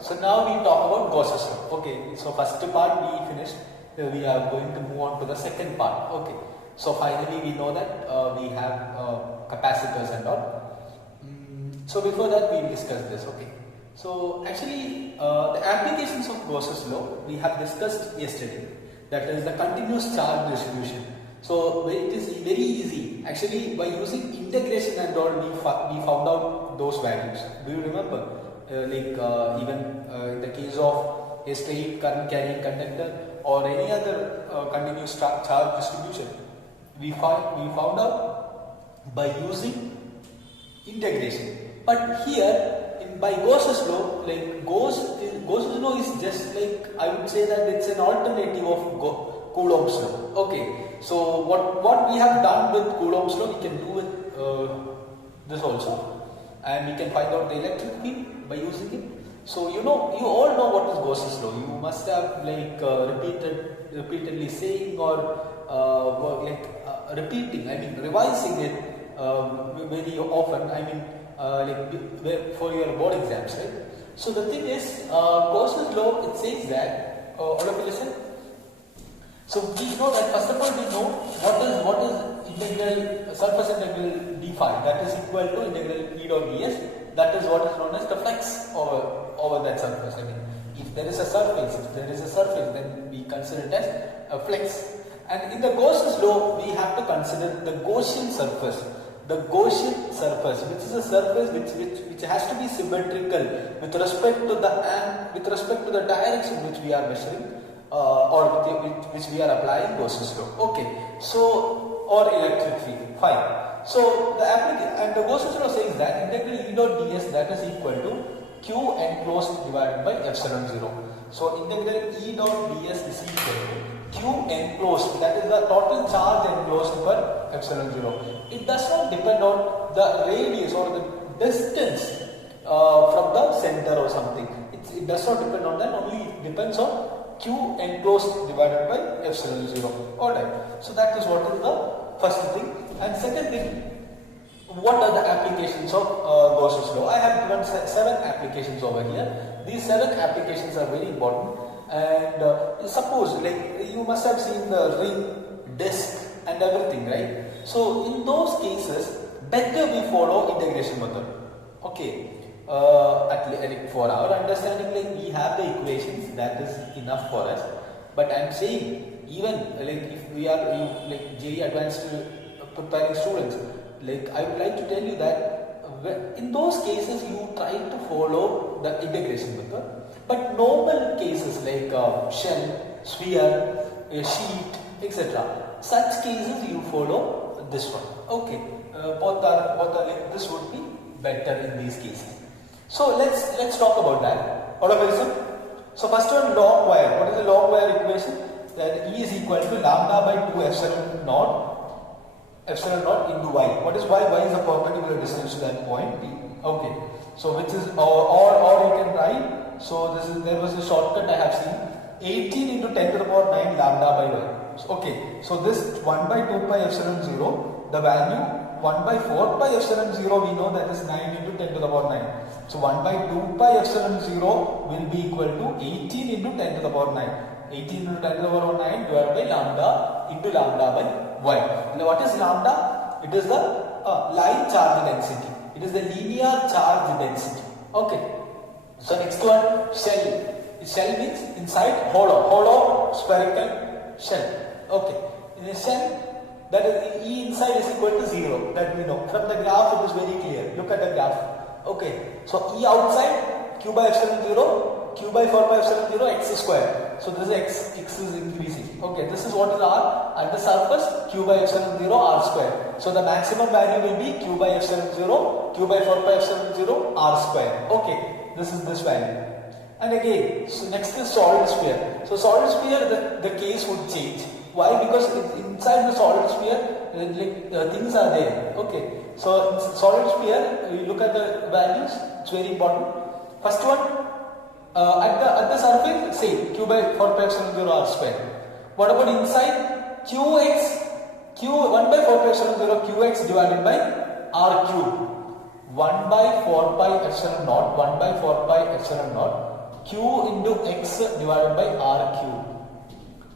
So now we talk about Gauss's law. Okay, so first part we finished. We are going to move on to the second part. Okay, so finally we know that we have capacitors and all. So before that we will discuss this. Okay, so actually the applications of Gauss's law we have discussed yesterday. That is the continuous charge distribution. So it is very easy. Actually, by using integration and all, we found out those values. Do you remember? Even in the case of a straight current carrying conductor or any other continuous charge distribution, we found out by using integration. But here by Gauss's law, Gauss's law is just like, I would say that it's an alternative of Coulomb's law. Okay, so what we have done with Coulomb's law, we can do with this also, and we can find out the electric field by using it. So you all know what is Gauss's law. You must have repeatedly saying or repeating. I mean revising it very often. I mean for your board exams, right? So the thing is, Gauss's law, it says that all of you listen. So we know that first of all we know what is integral surface integral d phi, that is equal to integral E dot ds. That is what is known as the flex over that surface. I mean, if there is a surface, then we consider it as a flex. And in the Gauss's law, we have to consider the Gaussian surface. The Gaussian surface, which is a surface which has to be symmetrical with respect to the direction which we are measuring, or which we are applying Gauss's law. Okay, so or electric field. Fine. So the Gauss's law says that integral E dot ds, that is equal to Q enclosed divided by epsilon 0. So integral E dot ds is equal to Q enclosed, that is the total charge enclosed per epsilon 0. It does not depend on the radius or the distance from the center or something. It does not depend on that, only it depends on Q enclosed divided by epsilon 0. Alright, so that is what is the first thing. And second thing, what are the applications of Gauss's law? I have given 7 applications over here. These 7 applications are very important. And suppose, like, you must have seen the ring, disc and everything, right? So in those cases, better we follow integration method. Okay, for our understanding, like, we have the equations, that is enough for us. But I am saying, even like if we are like JEE advanced preparing students, like, I would like to tell you that in those cases you try to follow the integration method. But normal cases like shell, sphere, sheet, etc., such cases you follow this one. Okay, both are like, this would be better in these cases. So let's talk about that. All of you listen. So first one, long wire. What is the long wire equation? That E is equal to lambda by 2 epsilon naught into y. What is y? Y is the perpendicular distance to that point P. Okay. So which is or you can write. So there was a shortcut I have seen. 18 into 10 to the power 9 lambda by y. Okay. So this 1 by 2 pi epsilon 0. The value 1 by 4 pi epsilon 0, we know that is 9 into 10 to the power 9. So 1 by 2 pi epsilon 0 will be equal to 18 into 10 to the power 9. 18 into 10 to the power 9 divided by lambda into lambda by y. Now what is lambda? It is the line charge density. It is the linear charge density. Okay. So next one, shell. Shell means inside hollow spherical shell. Okay. In a shell, that is E inside is equal to 0. That we know. From the graph it is very clear. Look at the graph. Okay. So E outside, Q by epsilon 0, Q by 4 by epsilon 0, x square. So this is x is increasing. Okay. This is what is R. At the surface, Q by epsilon 0, R square. So the maximum value will be Q by epsilon 0, Q by 4 by epsilon 0, R square. Okay. This is this value. And again, so next is solid sphere. So solid sphere, the case would change. Why? Because inside the solid sphere, things are there. Okay. So solid sphere, you look at the values. It's very important. First one, at the surface, say Q by 4 pi epsilon 0 R square. What about inside? Q 1 by 4 pi epsilon 0 Qx divided by R cube. 1 by 4 pi epsilon naught, 1 by 4 pi epsilon naught, q into x divided by r cube.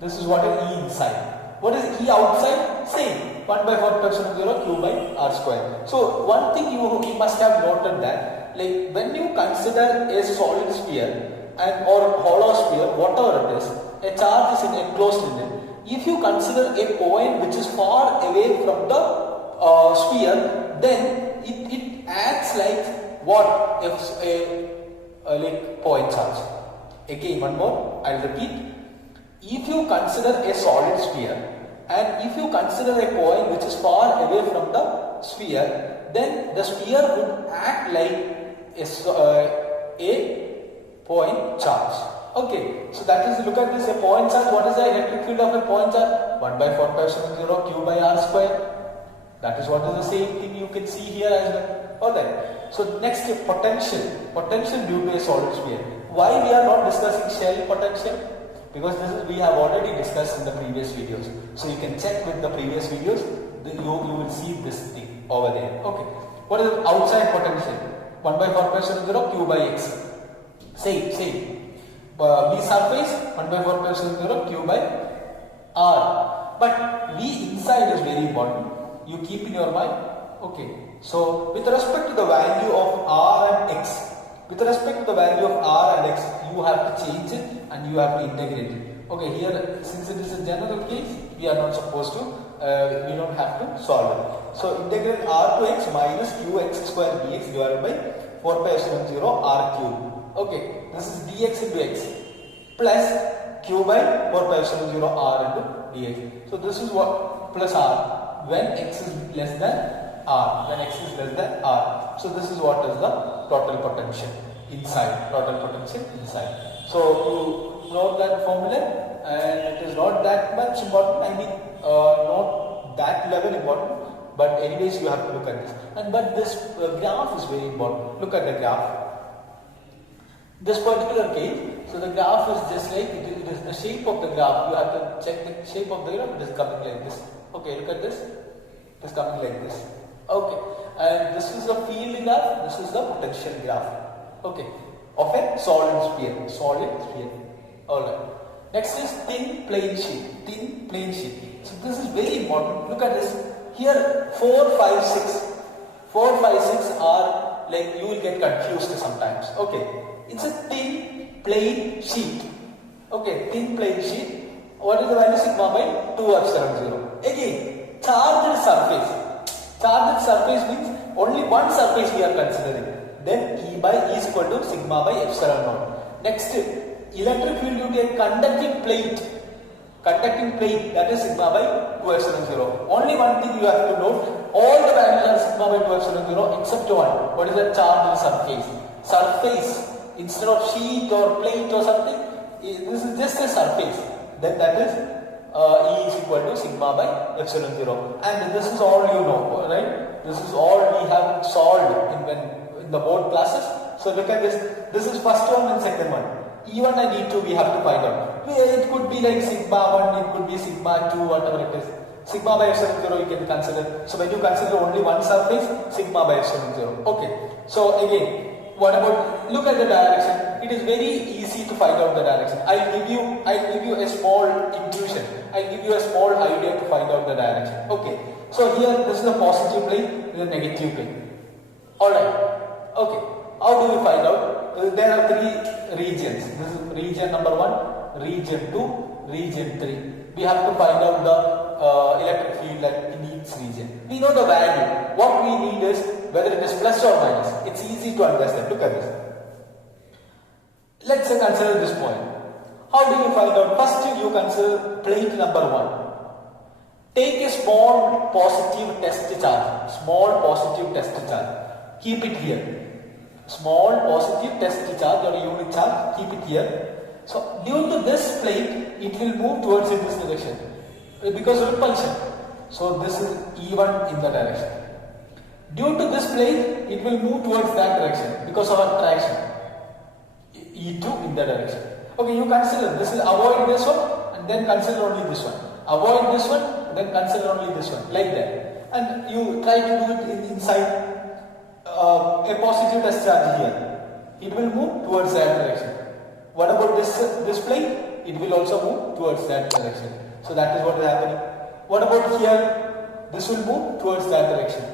This is what is E inside. What is E outside? Same. 1 by 4 pi epsilon 0 q by r square. So one thing you must have noted that, like when you consider a solid sphere and or hollow sphere, whatever it is, a charge is enclosed in it. If you consider a point which is far away from the sphere, then it acts like what? If a like point charge. Again, one more. I'll repeat. If you consider a solid sphere and if you consider a point which is far away from the sphere, then the sphere would act like a point charge. Okay, so that is, look at this, a point charge. What is the electric field of a point charge? 1 by 4 pi epsilon 0 q by r square. That is what is the same thing you can see here as well. Alright. So next, potential. Potential due to a solid sphere. Why we are not discussing shell potential? Because this is, we have already discussed in the previous videos. So you can check with the previous videos. You will see this thing over there. Okay. What is the outside potential? 1 by 4 pi epsilon 0 q by x. Same. V surface 1 by 4 pi epsilon 0 q by r. But V inside is very important. You keep in your mind. Okay. So with respect to the value of r and x, with respect to the value of r and x, you have to change it and you have to integrate it. Okay, here since it is a general case, we are not supposed to, we don't have to solve it. So integrate r to x minus qx square dx divided by 4 pi epsilon 0 r cube. Okay, this is dx into x plus q by 4 pi epsilon 0 r into dx. So this is what plus r when x is less than r, when x is less than r. So this is what is the total potential inside, total potential inside. So you know that formula, and it is not that much important, I mean not that level important, but anyways you have to look at this. And but this graph is very important. Look at the graph. This particular case, so the graph is just like, it is the shape of the graph. You have to check the shape of the graph. It is coming like this. Okay, look at this. It is coming like this. Okay, and this is the field graph. This is the potential graph. Okay, of a solid sphere. Solid sphere. Alright. Next is thin plane sheet. Thin plane sheet. So this is very important. Look at this. Here 4, 5, 6. 4, 5, 6 are like, you will get confused sometimes. Okay. It's a thin plane sheet. Okay, thin plane sheet. What is the value? Sigma by 2 epsilon 0. Again, charged surface. Charged surface means only one surface we are considering. Then E by E is equal to sigma by epsilon naught. Next, electric field due to a conducting plate. Conducting plate, that is sigma by 2 epsilon 0. Only one thing you have to note, all the values are sigma by 2 epsilon 0 except one. What is the charged surface? Surface. Instead of sheet or plate or something, this is just a surface. Then that is E is equal to sigma by epsilon 0. And this is all you know, right? This is all we have solved in the board classes. So look at this. This is first one and second one. E1 and E2 we have to find out. It could be like sigma 1, it could be sigma 2, whatever it is. Sigma by epsilon 0 you can consider. So when you consider only one surface, sigma by epsilon 0. Okay. So again, what about, look at the direction. It is very easy to find out the direction. I'll give you a small intuition. I'll give you a small idea to find out the direction. Okay. So here this is the positive plane, this is the negative plane. Alright. Okay. How do we find out? There are three regions. This is region number 1, region 2, region 3. We have to find out the electric field in each region. We know the value. What we need is whether it is plus or minus. It's easy to understand. Look at this. Let's consider this point. How do you find out? First you consider plate number 1. Take a small positive test charge. Small positive test charge. Keep it here. Small positive test charge or unit charge. Keep it here. So due to this plate, it will move towards in this direction because of repulsion. So this is E1 in the direction. Due to this plate, it will move towards that direction because of attraction. E2 in the direction. Okay, you consider this is avoid this one and then consider only this one. Avoid this one, then consider only this one, like that. And you try to do it inside a positive test charge here. It will move towards that direction. What about this plane? It will also move towards that direction. So that is what is happening. What about here? This will move towards that direction.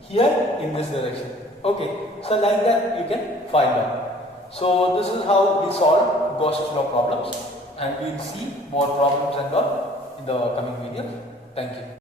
Here in this direction. Okay. So like that you can find out. So this is how we solve Gauss's law problems, and we will see more problems and all in the coming video. Thank you.